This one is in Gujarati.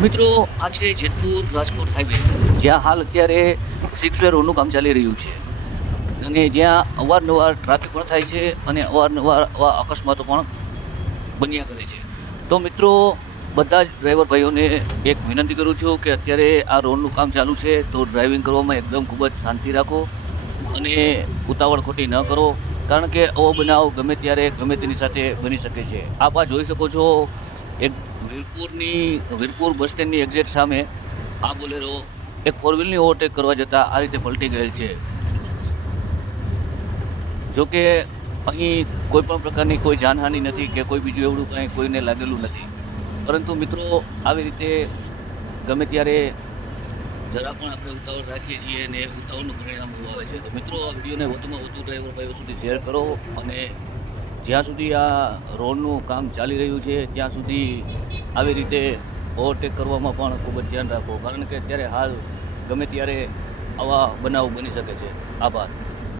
મિત્રો આ છે જેતપુર રાજકોટ હાઈવે જ્યાં હાલ અત્યારે સિક્સ વે રોડનું કામ ચાલી રહ્યું છે. અને જ્યાં અવારનવાર ટ્રાફિક પણ થાય છે અને અવારનવાર આવા અકસ્માતો પણ બન્યા કરે છે. તો મિત્રો, બધા જ ડ્રાઈવર ભાઈઓને એક વિનંતી કરું છું કે અત્યારે આ રોડનું કામ ચાલુ છે તો ડ્રાઇવિંગ કરવામાં એકદમ ખૂબ જ શાંતિ રાખો અને ઉતાવળ ખોટી ન કરો. કારણ કે આવો બનાવ ગમે ત્યારે ગમે તેની સાથે બની શકે છે. આપ જોઈ શકો છો એક વીરપુરની, વીરપુર બસ સ્ટેન્ડની એક્ઝેક્ટ સામે આ બોલેરો એક ફોર વ્હીલની ઓવરટેક કરવા જતાં આ રીતે પલટી ગયેલ છે. જો કે અહીં કોઈ પણ પ્રકારની કોઈ જાનહાનિ નથી કે કોઈ બીજું એવડું કાંઈ કોઈને લાગેલું નથી. પરંતુ મિત્રો, આવી રીતે ગમે ત્યારે જરા પણ આપણે ઉતાવળ રાખીએ છીએ અને ઉતાવળનું પરિણામ બહુ આવે છે. તો મિત્રો, આ વિડીયોને વધુમાં વધુ ડ્રાઈવર ભાઈઓ સુધી શેર કરો અને જ્યાં સુધી આ રોડનું કામ ચાલી રહ્યું છે, ત્યાં સુધી આવી રીતે ઓવરટેક કરવામાં પણ ખૂબ જ ધ્યાન રાખો. કારણ કે અત્યારે હાલ ગમે ત્યારે આવા બનાવ બની શકે છે. આભાર.